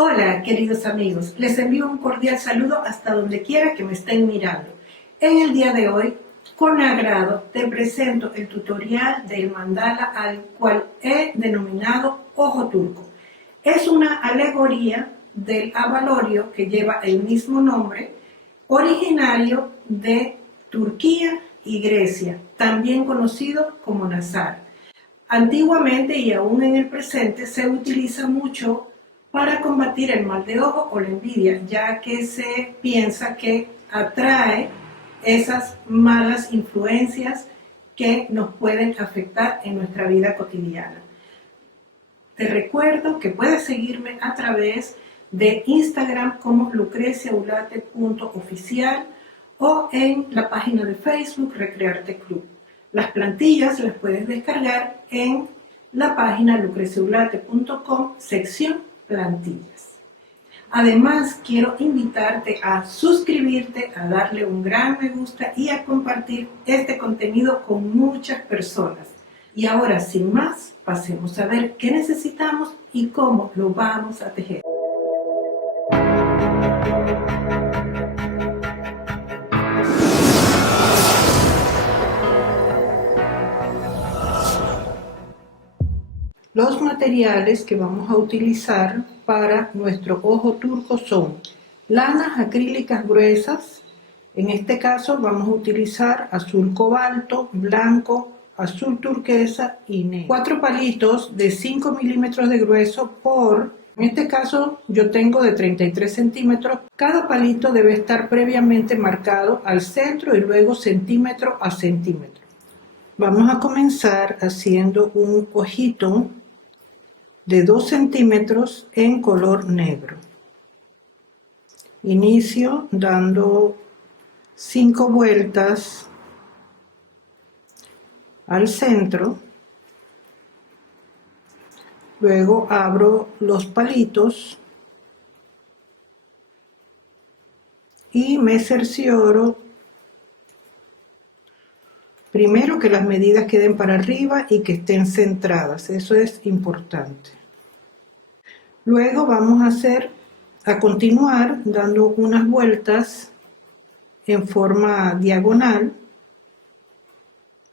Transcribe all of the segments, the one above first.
Hola, queridos amigos, les envío un cordial saludo hasta donde quiera que me estén mirando. En el día de hoy, con agrado, te presento el tutorial del mandala al cual he denominado Ojo Turco. Es una alegoría del abalorio que lleva el mismo nombre, originario de Turquía y Grecia, también conocido como Nazar. Antiguamente y aún en el presente se utiliza mucho para combatir el mal de ojo o la envidia, ya que se piensa que atrae esas malas influencias que nos pueden afectar en nuestra vida cotidiana. Te recuerdo que puedes seguirme a través de Instagram como lucreciaulate.oficial o en la página de Facebook Recrearte Club. Las plantillas las puedes descargar en la página lucreciaulate.com, sección plantillas. Además, quiero invitarte a suscribirte, a darle un gran me gusta y a compartir este contenido con muchas personas. Y ahora, sin más, pasemos a ver qué necesitamos y cómo lo vamos a tejer. Los materiales que vamos a utilizar para nuestro ojo turco son lanas acrílicas gruesas. En este caso vamos a utilizar azul cobalto, blanco, azul turquesa y negro. 4 palitos de 5 milímetros de grueso en este caso yo tengo de 33 centímetros. Cada palito debe estar previamente marcado al centro y luego centímetro a centímetro. Vamos a comenzar haciendo un ojito de 2 centímetros en color negro. Inicio dando 5 vueltas al centro, luego abro los palitos y me cercioro primero que las medidas queden para arriba y que estén centradas, eso es importante. Luego vamos a continuar dando unas vueltas en forma diagonal.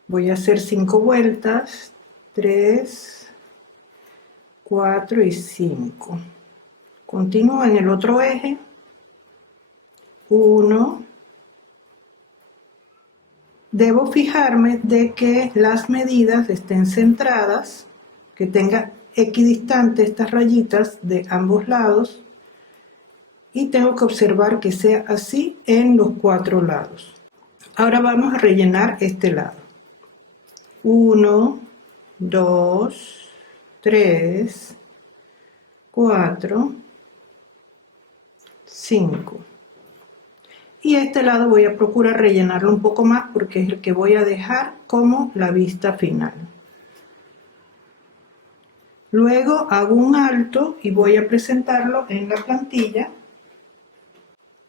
Voy a hacer 5 vueltas, 3, 4 y 5. Continúo en el otro eje, 1. Debo fijarme de que las medidas estén centradas, que tenga equidistante estas rayitas de ambos lados, y tengo que observar que sea así en los 4 lados. Ahora vamos a rellenar este lado. 1, 2, 3, 4, 5. Y este lado voy a procurar rellenarlo un poco más porque es el que voy a dejar como la vista final. Luego hago un alto y voy a presentarlo en la plantilla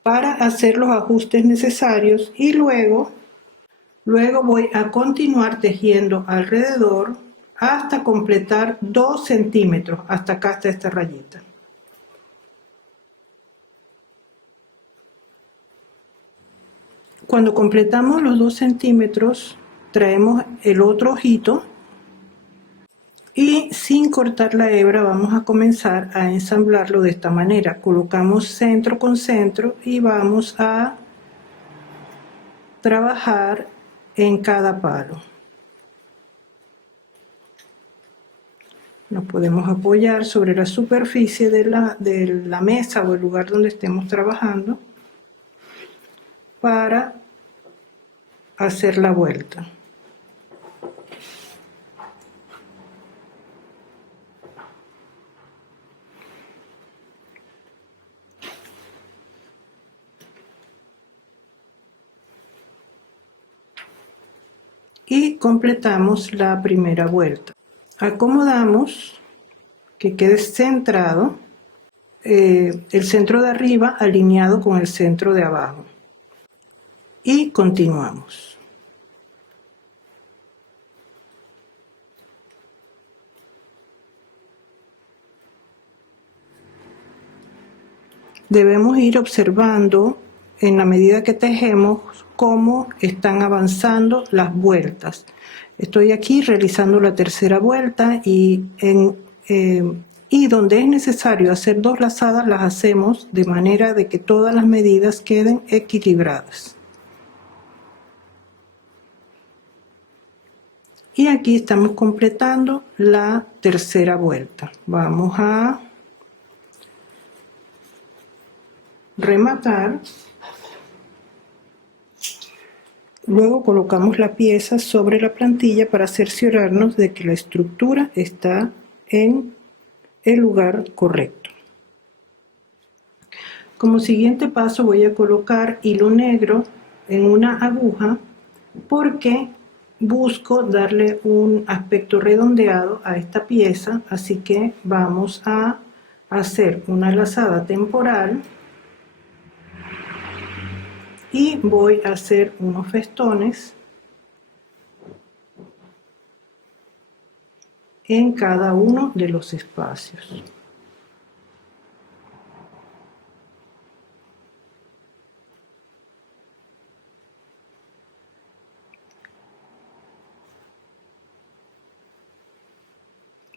para hacer los ajustes necesarios y luego voy a continuar tejiendo alrededor hasta completar 2 centímetros, hasta acá está esta rayita. Cuando completamos los 2 centímetros, traemos el otro ojito y sin cortar la hebra vamos a comenzar a ensamblarlo de esta manera. Colocamos centro con centro y vamos a trabajar en cada palo. Nos podemos apoyar sobre la superficie de la mesa o el lugar donde estemos trabajando para hacer la vuelta. Y completamos la primera vuelta. Acomodamos que quede centrado el centro de arriba alineado con el centro de abajo. Y continuamos. debemos ir observando en la medida que tejemos cómo están avanzando las vueltas. Estoy aquí realizando la tercera vuelta y donde es necesario hacer 2 lazadas las hacemos de manera de que todas las medidas queden equilibradas. Y aquí estamos completando la tercera vuelta. Vamos a rematar. Luego colocamos la pieza sobre la plantilla para cerciorarnos de que la estructura está en el lugar correcto. Como siguiente paso voy a colocar hilo negro en una aguja porque busco darle un aspecto redondeado a esta pieza, así que vamos a hacer una lazada temporal y voy a hacer unos festones en cada uno de los espacios.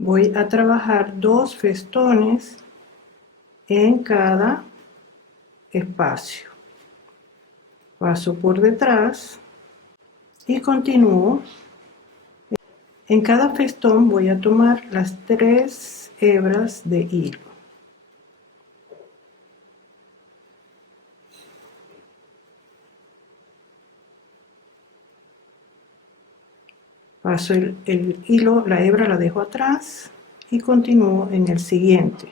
Voy a trabajar 2 festones en cada espacio. Paso por detrás y continúo. En cada festón voy a tomar las 3 hebras de hilo. Paso el hilo, la hebra la dejo atrás y continúo en el siguiente.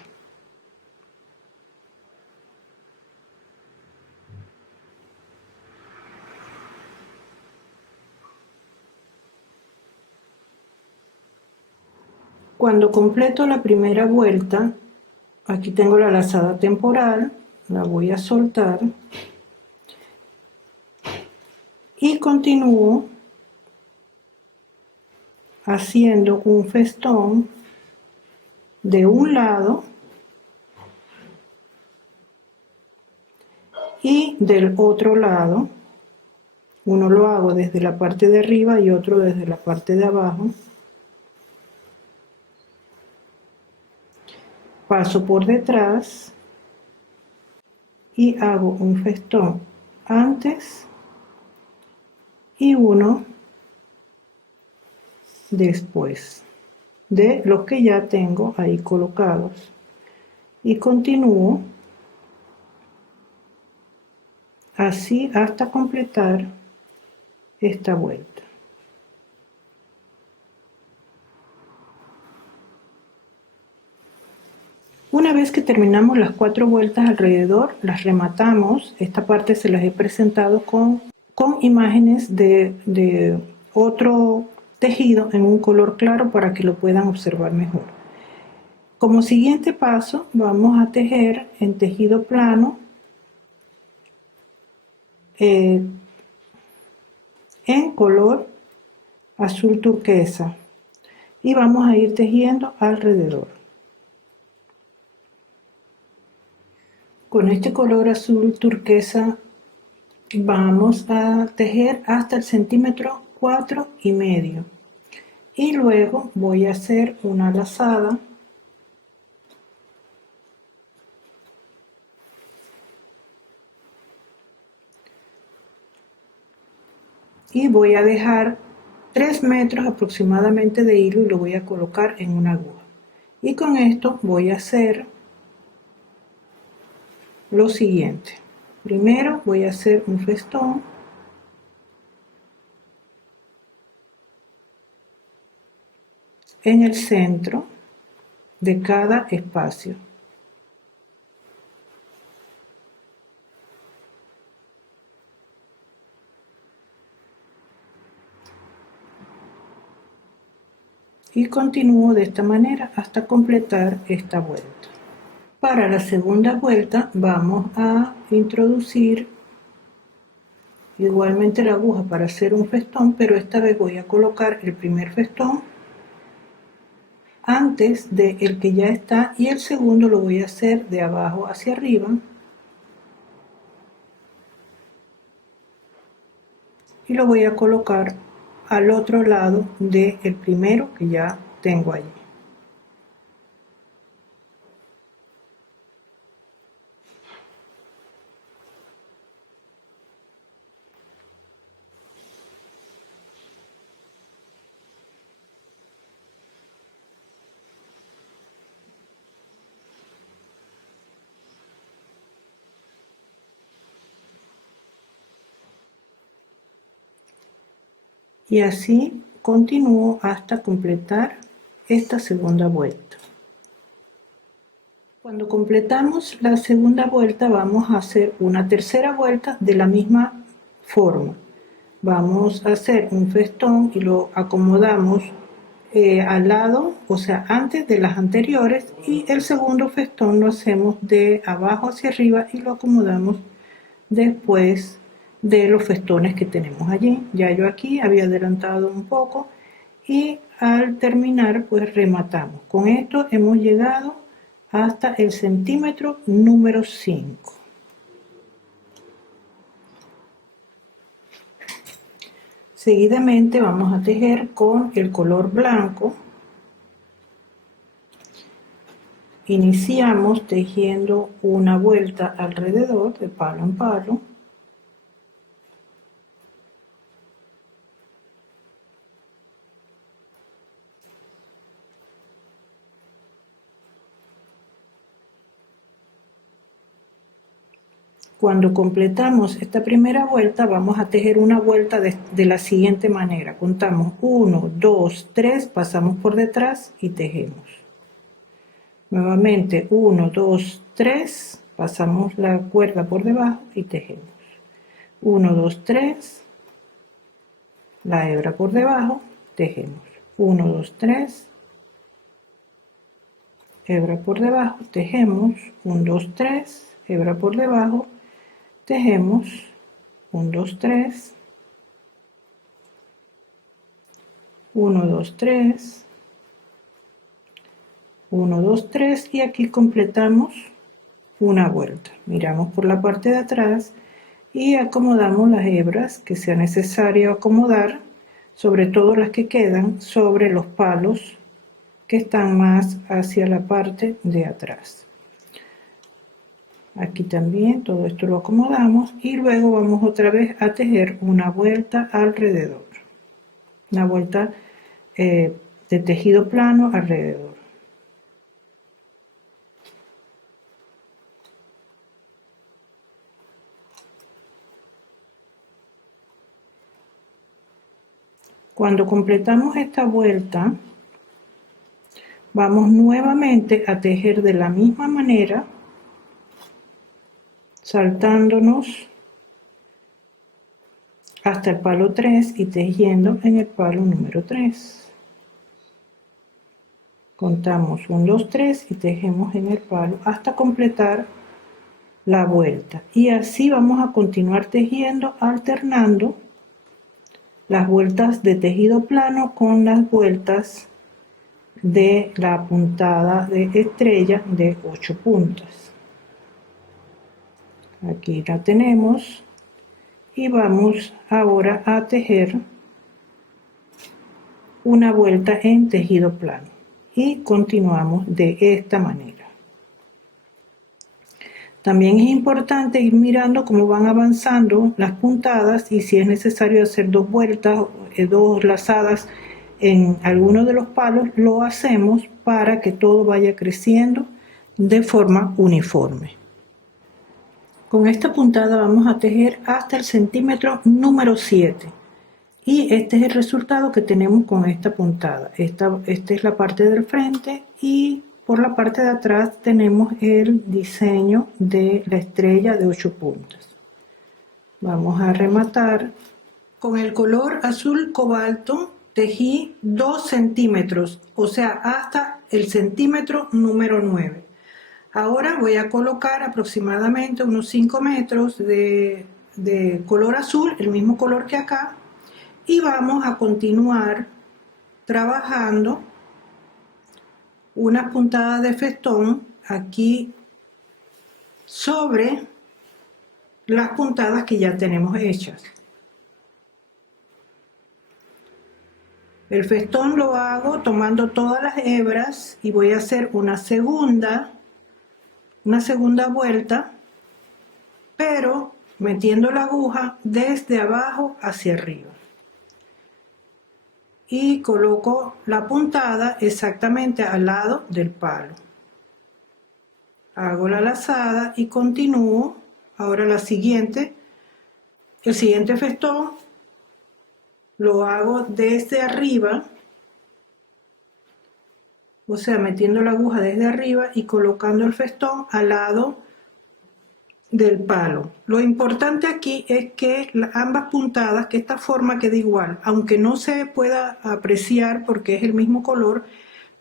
Cuando completo la primera vuelta, aquí tengo la lazada temporal, la voy a soltar y continúo haciendo un festón de un lado y del otro lado. Uno lo hago desde la parte de arriba y otro desde la parte de abajo. Paso por detrás y hago un festón antes y uno después de los que ya tengo ahí colocados, y continúo así hasta completar esta vuelta. Una vez que terminamos las 4 vueltas alrededor, las rematamos. Esta parte se las he presentado con imágenes de otro tejido en un color claro para que lo puedan observar mejor. Como siguiente paso vamos a tejer en tejido plano en color azul turquesa y vamos a ir tejiendo alrededor. Con este color azul turquesa vamos a tejer hasta el centímetro 4,5 y luego voy a hacer una lazada y voy a dejar 3 metros aproximadamente de hilo y lo voy a colocar en una aguja, y con esto voy a hacer lo siguiente. Primero voy a hacer un festón en el centro de cada espacio. Y continúo de esta manera hasta completar esta vuelta. Para la segunda vuelta vamos a introducir igualmente la aguja para hacer un festón, pero esta vez voy a colocar el primer festón antes del que ya está y el segundo lo voy a hacer de abajo hacia arriba y lo voy a colocar al otro lado del primero que ya tengo allí. Y así continúo hasta completar esta segunda vuelta. Cuando completamos la segunda vuelta vamos a hacer una tercera vuelta de la misma forma. Vamos a hacer un festón y lo acomodamos al lado, o sea, antes de las anteriores, y el segundo festón lo hacemos de abajo hacia arriba y lo acomodamos después de los festones que tenemos allí. Ya yo aquí había adelantado un poco y al terminar pues rematamos. Con esto hemos llegado hasta el centímetro número 5. Seguidamente vamos a tejer con el color blanco. Iniciamos tejiendo una vuelta alrededor de palo en palo. Cuando completamos esta primera vuelta vamos a tejer una vuelta de la siguiente manera. Contamos 1, 2, 3, pasamos por detrás y tejemos. Nuevamente 1, 2, 3, pasamos la cuerda por debajo y tejemos. 1, 2, 3, la hebra por debajo, tejemos. 1, 2, 3, hebra por debajo, tejemos. 1, 2, 3, hebra por debajo, tejemos. 1, 2, 3, 1, 2, 3, 1, 2, 3 y aquí completamos una vuelta. Miramos por la parte de atrás y acomodamos las hebras que sea necesario acomodar, sobre todo las que quedan sobre los palos que están más hacia la parte de atrás. Aquí también todo esto lo acomodamos y luego vamos otra vez a tejer una vuelta alrededor, una vuelta de tejido plano alrededor. Cuando completamos esta vuelta vamos nuevamente a tejer de la misma manera, saltándonos hasta el palo 3 y tejiendo en el palo número 3. Contamos 1, 2, 3 y tejemos en el palo hasta completar la vuelta. Y así vamos a continuar tejiendo, alternando las vueltas de tejido plano con las vueltas de la puntada de estrella de 8 puntas. Aquí la tenemos y vamos ahora a tejer una vuelta en tejido plano y continuamos de esta manera. También es importante ir mirando cómo van avanzando las puntadas y si es necesario hacer 2 vueltas, 2 lazadas en alguno de los palos, lo hacemos para que todo vaya creciendo de forma uniforme. Con esta puntada vamos a tejer hasta el centímetro número 7 y este es el resultado que tenemos con esta puntada. Esta es la parte del frente y por la parte de atrás tenemos el diseño de la estrella de 8 puntas. Vamos a rematar. Con el color azul cobalto tejí 2 centímetros, o sea, hasta el centímetro número 9. Ahora voy a colocar aproximadamente unos 5 metros de color azul, el mismo color que acá, y vamos a continuar trabajando una puntada de festón aquí sobre las puntadas que ya tenemos hechas. El festón lo hago tomando todas las hebras y voy a hacer una segunda vuelta, pero metiendo la aguja desde abajo hacia arriba. Y coloco la puntada exactamente al lado del palo. Hago la lazada y continúo. Ahora el siguiente festón lo hago desde arriba, o sea, metiendo la aguja desde arriba y colocando el festón al lado del palo. Lo importante aquí es que ambas puntadas, que esta forma quede igual, aunque no se pueda apreciar porque es el mismo color,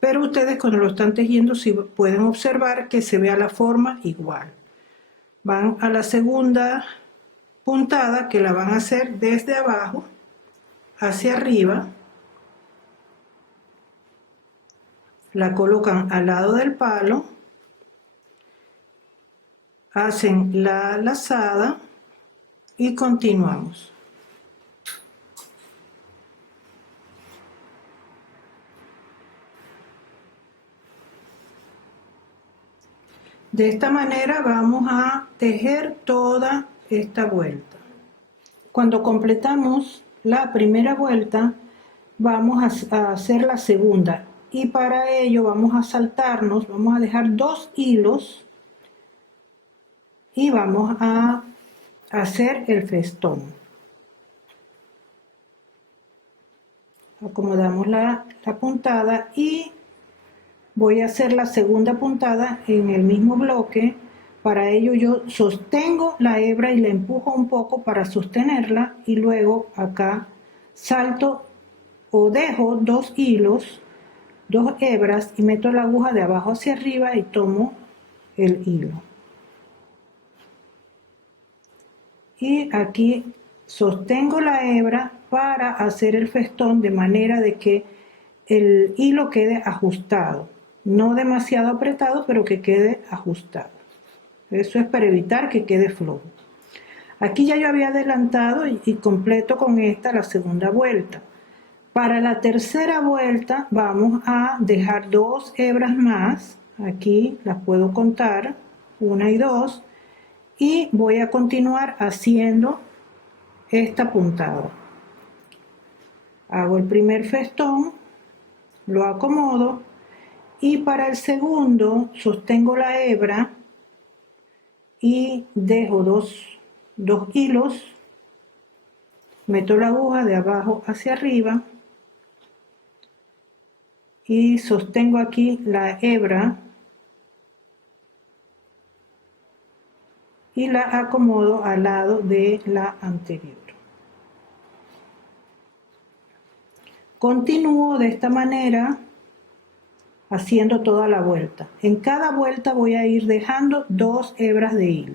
pero ustedes cuando lo están tejiendo sí pueden observar que se vea la forma igual. Van a la segunda puntada, que la van a hacer desde abajo hacia arriba, la colocan al lado del palo, hacen la lazada y continuamos. De esta manera vamos a tejer toda esta vuelta. Cuando completamos la primera vuelta, vamos a hacer la segunda, y para ello vamos a dejar 2 hilos y vamos a hacer el festón. Acomodamos la puntada y voy a hacer la segunda puntada en el mismo bloque. Para ello yo sostengo la hebra y la empujo un poco para sostenerla, y luego acá salto o dejo 2 hilos, 2 hebras, y meto la aguja de abajo hacia arriba y tomo el hilo. Y aquí sostengo la hebra para hacer el festón de manera de que el hilo quede ajustado, no demasiado apretado, pero que quede ajustado. Eso es para evitar que quede flojo. Aquí ya yo había adelantado y completo con esta la segunda vuelta. Para la tercera vuelta vamos a dejar 2 hebras más, aquí las puedo contar, 1 y 2, y voy a continuar haciendo esta puntada. Hago el primer festón, lo acomodo, y para el segundo sostengo la hebra y dejo dos hilos, meto la aguja de abajo hacia arriba y sostengo aquí la hebra y la acomodo al lado de la anterior. Continúo de esta manera haciendo toda la vuelta. En cada vuelta voy a ir dejando 2 hebras de hilo.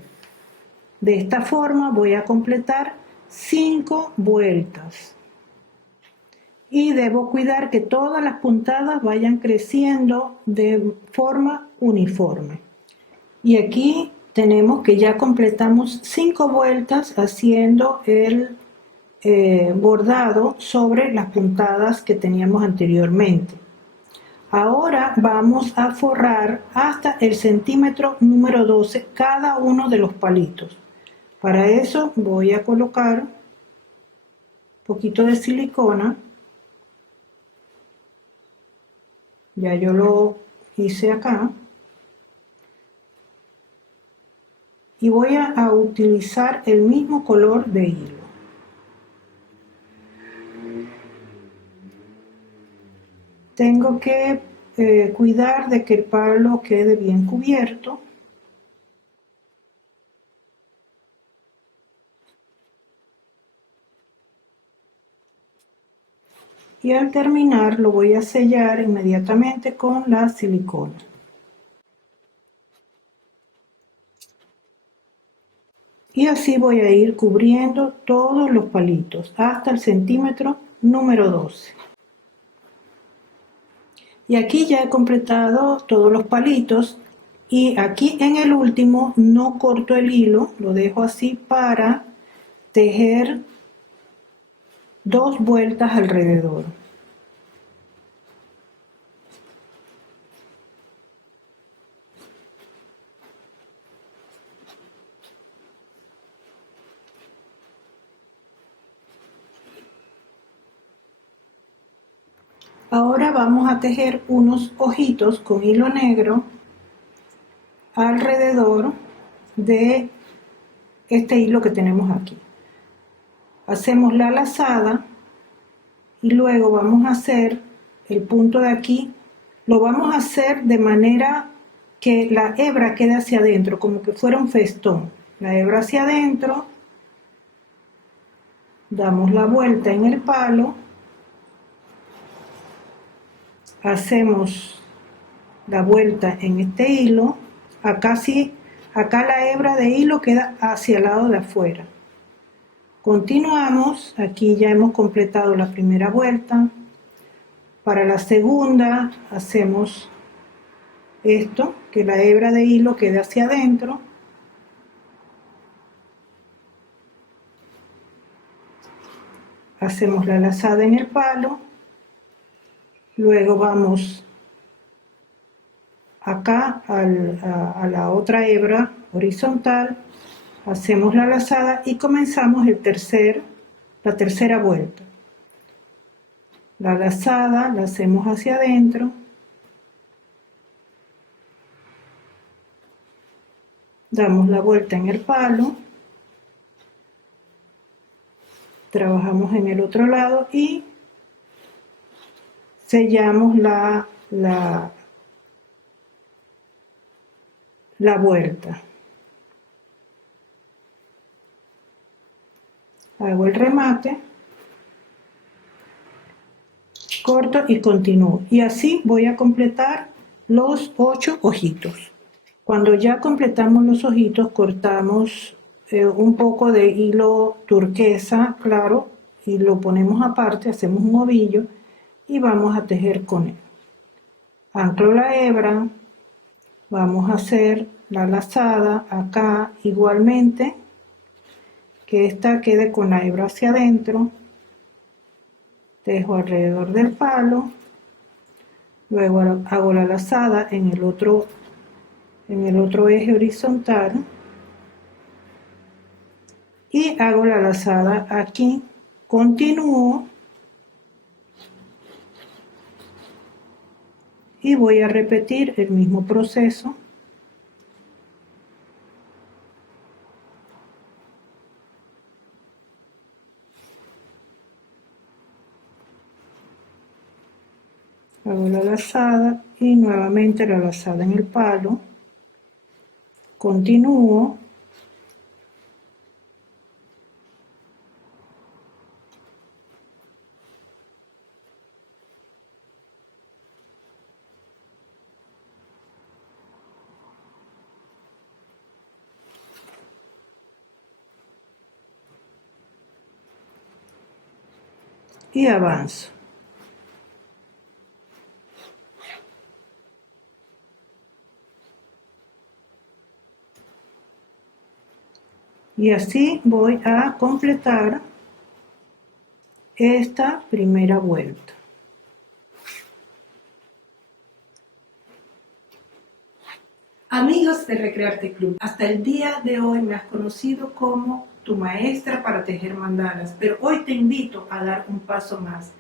De esta forma voy a completar 5 vueltas. Y debo cuidar que todas las puntadas vayan creciendo de forma uniforme. Y aquí tenemos que ya completamos 5 vueltas haciendo el bordado sobre las puntadas que teníamos anteriormente. Ahora vamos a forrar hasta el centímetro número 12 cada uno de los palitos. Para eso voy a colocar un poquito de silicona. Ya yo lo hice acá. Y voy a utilizar el mismo color de hilo. Tengo que cuidar de que el palo quede bien cubierto. Y al terminar lo voy a sellar inmediatamente con la silicona. Y así voy a ir cubriendo todos los palitos hasta el centímetro número 12. Y aquí ya he completado todos los palitos, y aquí en el último no corto el hilo, lo dejo así para tejer 2 vueltas alrededor. Ahora vamos a tejer unos ojitos con hilo negro alrededor de este hilo que tenemos aquí. Hacemos la lazada y luego vamos a hacer el punto de aquí. Lo vamos a hacer de manera que la hebra quede hacia adentro, como que fuera un festón. La hebra hacia adentro, damos la vuelta en el palo, hacemos la vuelta en este hilo. Acá sí, acá la hebra de hilo queda hacia el lado de afuera. Continuamos, aquí ya hemos completado la primera vuelta. Para la segunda hacemos esto, que la hebra de hilo quede hacia adentro. Hacemos la lazada en el palo. Luego vamos acá a la otra hebra horizontal. Hacemos la lazada y comenzamos la tercera vuelta. La lazada la hacemos hacia adentro. Damos la vuelta en el palo. Trabajamos en el otro lado y sellamos la vuelta. Hago el remate, corto y continúo. Y así voy a completar los 8 ojitos. Cuando ya completamos los ojitos, cortamos un poco de hilo turquesa claro y lo ponemos aparte, hacemos un ovillo y vamos a tejer con él. Anclo la hebra, vamos a hacer la lazada acá igualmente, que esta quede con la hebra hacia adentro. Tejo alrededor del palo, luego hago la lazada en el otro eje horizontal y hago la lazada aquí. Continúo y voy a repetir el mismo proceso. Hago la lazada y nuevamente la lazada en el palo. Continúo. Y avanzo. Y así voy a completar esta primera vuelta. Amigos de Recrearte Club, hasta el día de hoy me has conocido como tu maestra para tejer mandalas, pero hoy te invito a dar un paso más.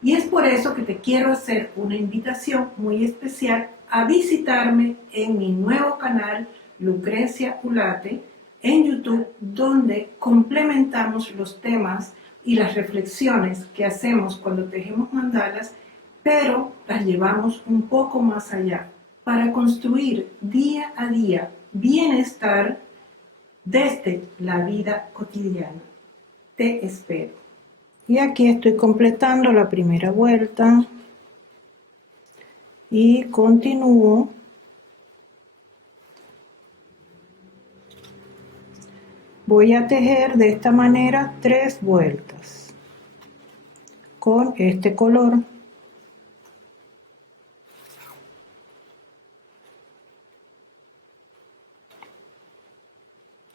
Y es por eso que te quiero hacer una invitación muy especial a visitarme en mi nuevo canal Lucrecia Ulate en YouTube, donde complementamos los temas y las reflexiones que hacemos cuando tejemos mandalas, pero las llevamos un poco más allá para construir día a día bienestar desde la vida cotidiana. Te espero. Y aquí estoy completando la primera vuelta y continúo. Voy a tejer de esta manera 3 vueltas con este color.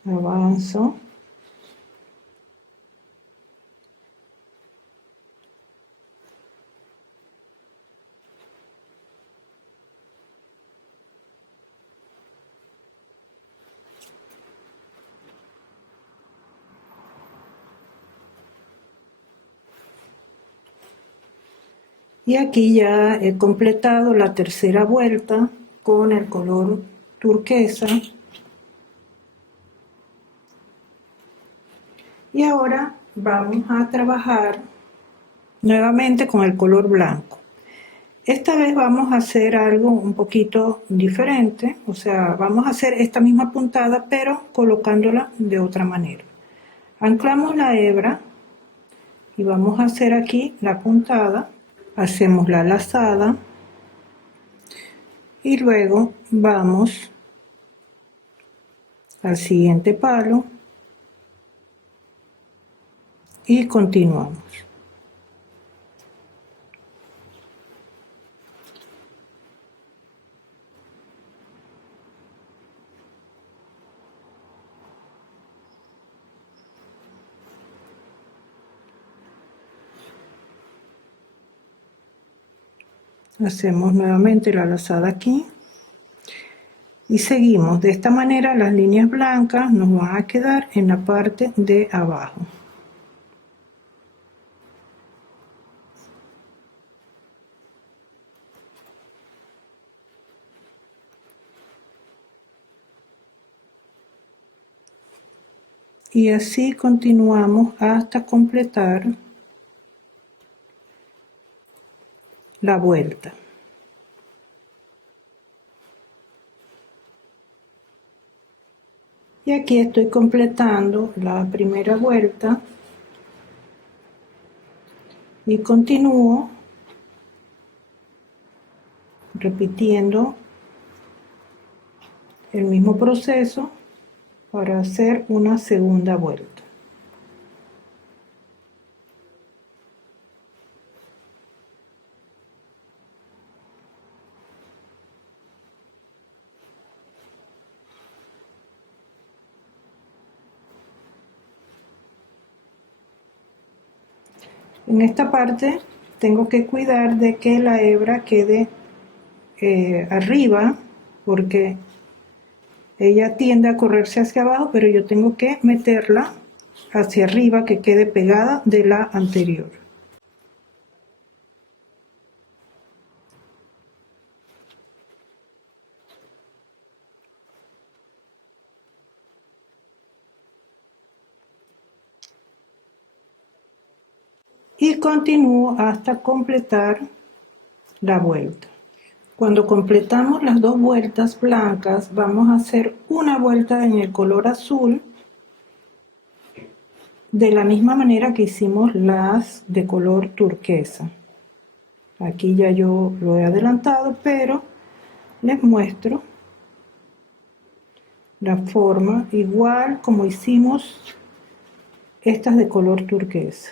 Avanzo. Y aquí ya he completado la tercera vuelta con el color turquesa. Y ahora vamos a trabajar nuevamente con el color blanco. Esta vez vamos a hacer algo un poquito diferente, o sea, vamos a hacer esta misma puntada pero colocándola de otra manera. Anclamos la hebra y vamos a hacer aquí la puntada, hacemos la lazada y luego vamos al siguiente palo y continuamos. Hacemos nuevamente la lazada aquí y seguimos. De esta manera las líneas blancas nos van a quedar en la parte de abajo. Y así continuamos hasta completar la vuelta. Y aquí estoy completando la primera vuelta y continúo repitiendo el mismo proceso para hacer una segunda vuelta. En esta parte tengo que cuidar de que la hebra quede arriba, porque ella tiende a correrse hacia abajo, pero yo tengo que meterla hacia arriba, que quede pegada de la anterior. Y continúo hasta completar la vuelta. Cuando completamos las dos vueltas blancas, vamos a hacer una vuelta en el color azul, de la misma manera que hicimos las de color turquesa. Aquí ya yo lo he adelantado, pero les muestro la forma igual como hicimos estas de color turquesa.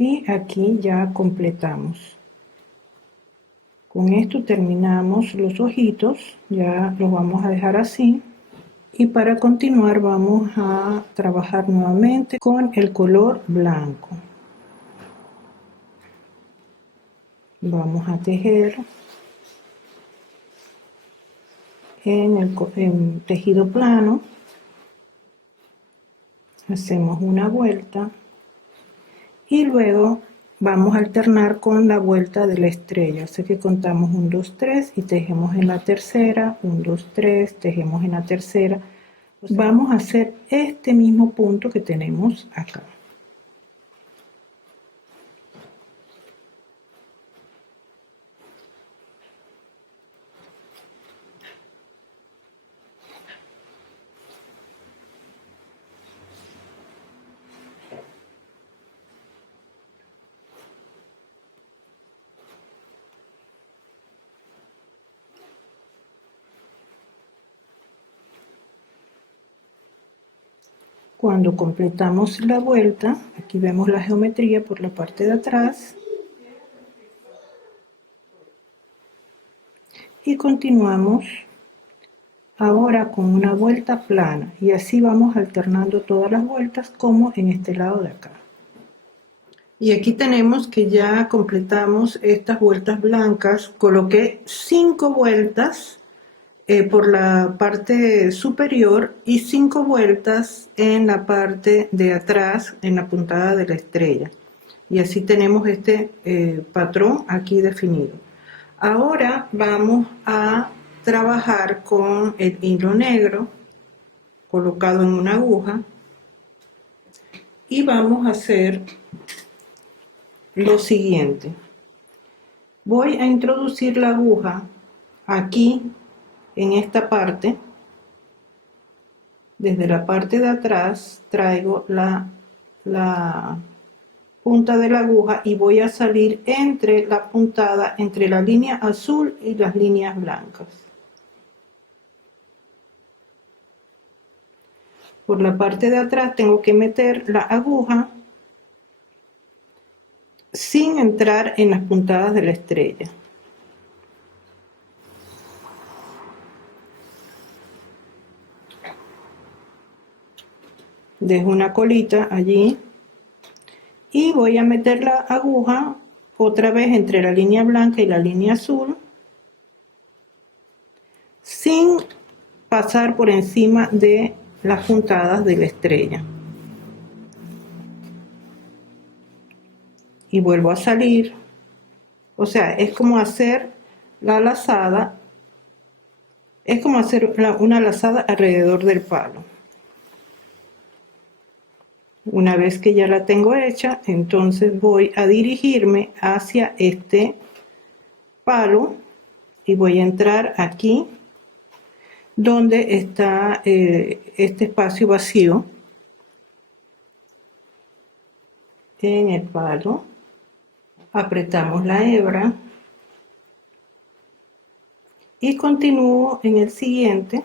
Y aquí ya completamos. Con esto terminamos los ojitos, ya los vamos a dejar así. Y para continuar vamos a trabajar nuevamente con el color blanco. Vamos a tejer en tejido plano. Hacemos una vuelta y luego vamos a alternar con la vuelta de la estrella. Así que contamos 1, 2, 3 y tejemos en la tercera, 1, 2, 3, tejemos en la tercera. Vamos a hacer este mismo punto que tenemos acá. Cuando completamos la vuelta, aquí vemos la geometría por la parte de atrás. Y continuamos ahora con una vuelta plana. Y así vamos alternando todas las vueltas como en este lado de acá. Y aquí tenemos que ya completamos estas vueltas blancas. Coloqué 5 vueltas por la parte superior y 5 vueltas en la parte de atrás, en la puntada de la estrella. Y así tenemos este patrón aquí definido. Ahora vamos a trabajar con el hilo negro colocado en una aguja y vamos a hacer lo siguiente. Voy a introducir la aguja aquí en esta parte. Desde la parte de atrás traigo la punta de la aguja y voy a salir entre la puntada, entre la línea azul y las líneas blancas. Por la parte de atrás tengo que meter la aguja sin entrar en las puntadas de la estrella. Dejo una colita allí y voy a meter la aguja otra vez entre la línea blanca y la línea azul sin pasar por encima de las puntadas de la estrella. Y vuelvo a salir. O sea, es como hacer la lazada, es como hacer una lazada alrededor del palo. Una vez que ya la tengo hecha, entonces voy a dirigirme hacia este palo y voy a entrar aquí donde está este espacio vacío en el palo. Apretamos la hebra y continúo en el siguiente.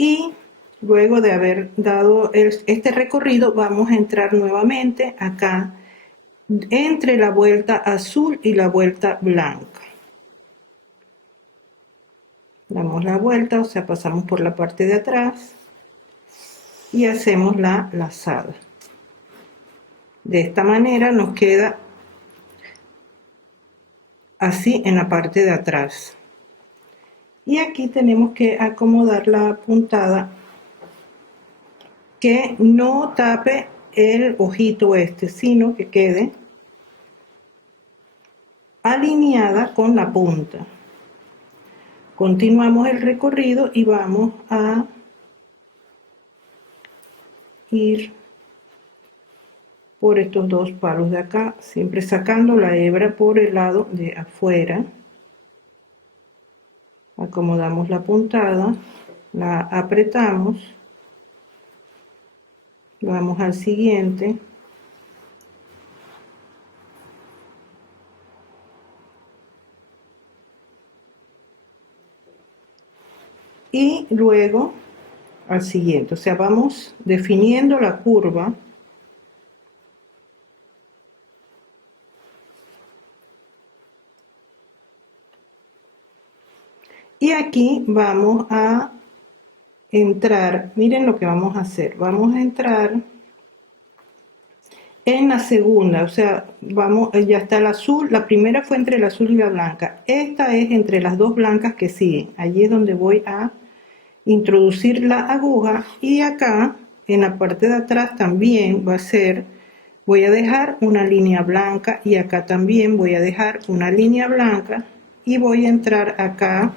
Y luego de haber dado este recorrido, vamos a entrar nuevamente acá entre la vuelta azul y la vuelta blanca. Damos la vuelta, o sea, pasamos por la parte de atrás y hacemos la lazada. De esta manera nos queda así en la parte de atrás. Y aquí tenemos que acomodar la puntada que no tape el ojito sino que quede alineada con la punta. Continuamos el recorrido y vamos a ir por estos dos palos de acá, siempre sacando la hebra por el lado de afuera. Acomodamos la puntada, la apretamos, vamos al siguiente. Y luego al siguiente, o sea, vamos definiendo la curva. Y aquí vamos a entrar, miren lo que vamos a hacer, vamos a entrar en la segunda, o sea, ya está el azul, la primera fue entre el azul y la blanca, esta es entre las dos blancas que siguen, allí es donde voy a introducir la aguja y acá en la parte de atrás también voy a dejar una línea blanca y acá también voy a dejar una línea blanca y voy a entrar acá.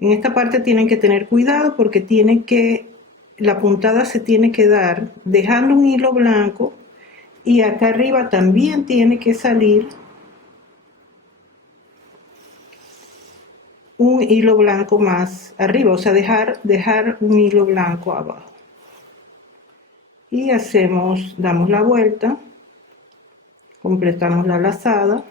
En esta parte tienen que tener cuidado porque la puntada se tiene que dar dejando un hilo blanco y acá arriba también tiene que salir un hilo blanco más arriba, o sea, dejar un hilo blanco abajo. Y damos la vuelta, completamos la lazada.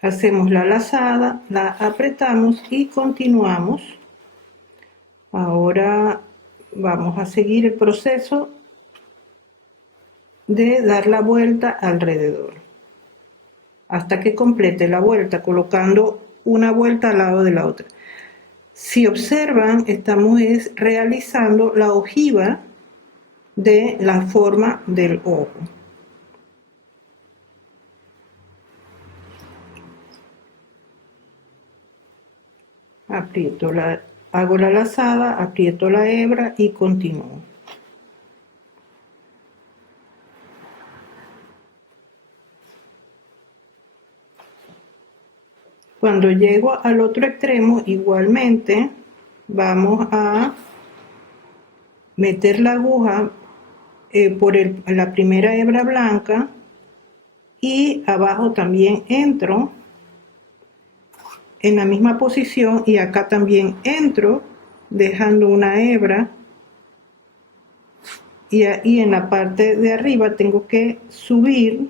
Hacemos la lazada, la apretamos y continuamos. Ahora vamos a seguir el proceso de dar la vuelta alrededor hasta que complete la vuelta colocando una vuelta al lado de la otra. Si observan, estamos realizando la ojiva de la forma del ojo. Hago la lazada, aprieto la hebra y continúo. Cuando llego al otro extremo, igualmente vamos a meter la aguja por la primera hebra blanca y abajo también entro en la misma posición y acá también entro dejando una hebra y en la parte de arriba tengo que subir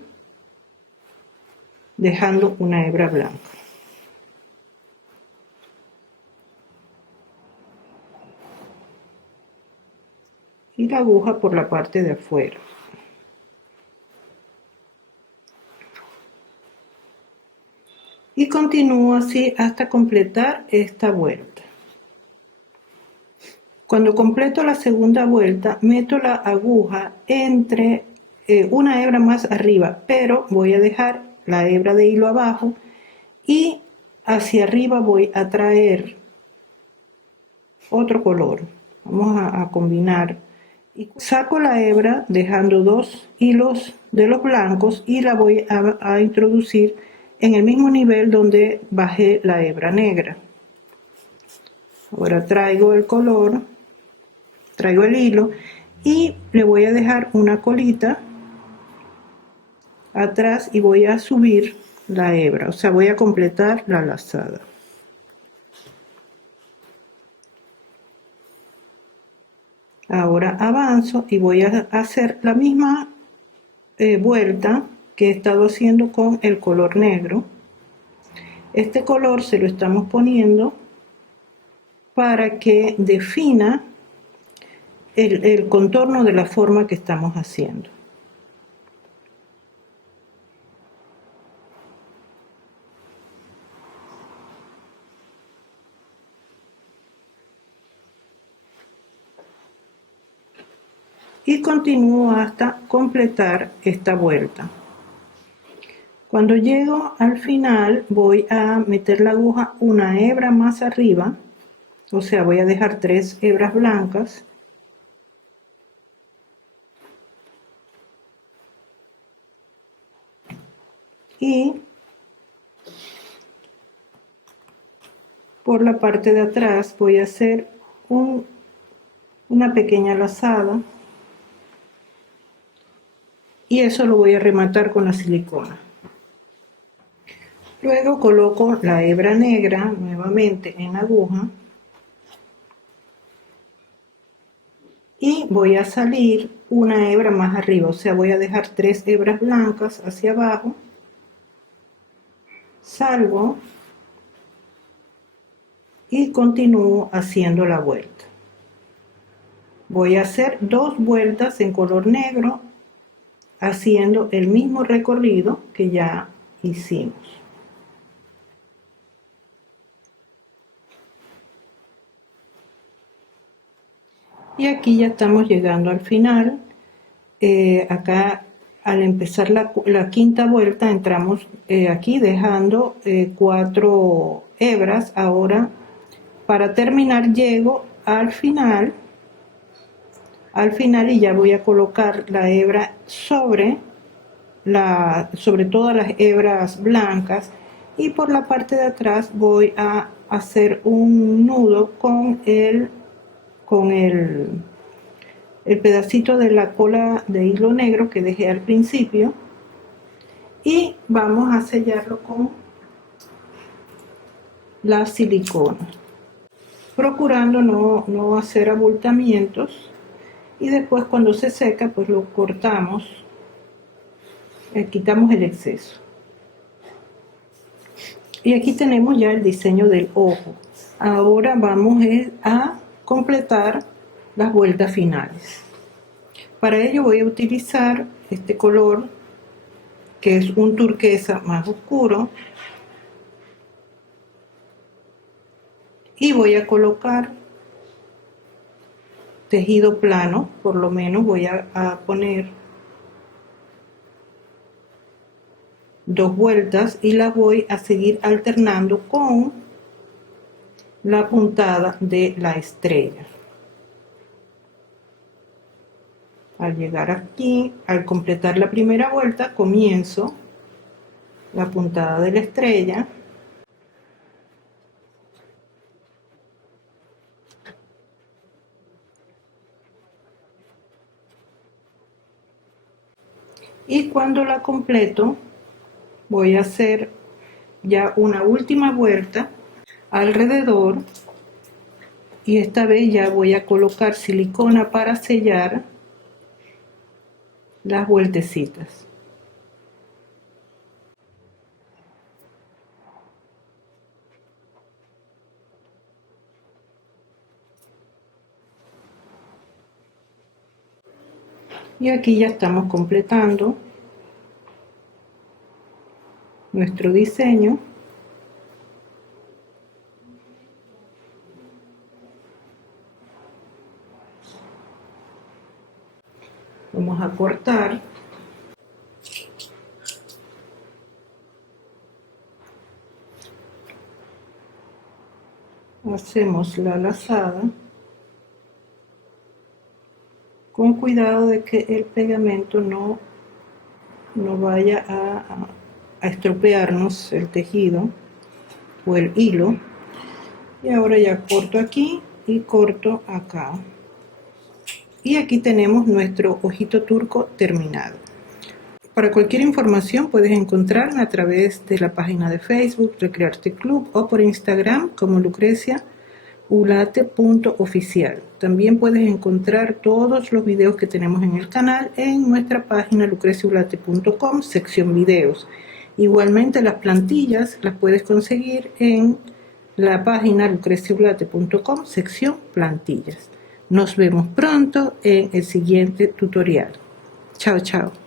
dejando una hebra blanca. Y la aguja por la parte de afuera. Y continúo así hasta completar esta vuelta. Cuando completo la segunda vuelta, meto la aguja entre una hebra más arriba, pero voy a dejar la hebra de hilo abajo y hacia arriba voy a traer otro color. Vamos a combinar. Y saco la hebra dejando 2 hilos de los blancos y la voy a introducir en el mismo nivel donde bajé la hebra negra. Ahora traigo el color, traigo el hilo y le voy a dejar una colita atrás y voy a subir la hebra, o sea, voy a completar la lazada. Ahora avanzo y voy a hacer la misma vuelta que he estado haciendo con el color negro. Este color se lo estamos poniendo para que defina el contorno de la forma que estamos haciendo. Y continúo hasta completar esta vuelta. Cuando llego al final voy a meter la aguja una hebra más arriba, o sea, voy a dejar 3 hebras blancas y por la parte de atrás voy a hacer una pequeña lazada y eso lo voy a rematar con la silicona. Luego coloco la hebra negra nuevamente en la aguja y voy a salir una hebra más arriba, o sea, voy a dejar 3 hebras blancas hacia abajo, salgo y continúo haciendo la vuelta. Voy a hacer 2 vueltas en color negro haciendo el mismo recorrido que ya hicimos. Y aquí ya estamos llegando al final. Acá al empezar la quinta vuelta entramos aquí dejando 4 hebras. Ahora para terminar llego al final y ya voy a colocar la hebra sobre todas las hebras blancas y por la parte de atrás voy a hacer un nudo con el pedacito de la cola de hilo negro que dejé al principio y vamos a sellarlo con la silicona, procurando no hacer abultamientos, y después cuando se seca pues lo cortamos, quitamos el exceso. Y aquí tenemos ya el diseño del ojo. Ahora vamos a completar las vueltas finales. Para ello voy a utilizar este color que es un turquesa más oscuro y voy a colocar tejido plano, por lo menos voy a poner 2 vueltas y la voy a seguir alternando con la puntada de la estrella. Al llegar aquí, al completar la primera vuelta, comienzo la puntada de la estrella, y cuando la completo voy a hacer ya una última vuelta alrededor, y esta vez ya voy a colocar silicona para sellar las vueltecitas. Y aquí ya estamos completando nuestro diseño. Vamos a cortar. Hacemos la lazada con cuidado de que el pegamento no vaya a estropearnos el tejido o el hilo. Y ahora ya corto aquí y corto acá, y aquí tenemos nuestro ojito turco terminado. Para cualquier información puedes encontrarme a través de la página de Facebook Recrearte Club o por Instagram como lucreciaulate.oficial. También puedes encontrar todos los videos que tenemos en el canal en nuestra página lucreciaulate.com, sección videos. Igualmente las plantillas las puedes conseguir en la página lucreciaulate.com, sección plantillas. Nos vemos pronto en el siguiente tutorial. Chao, chao.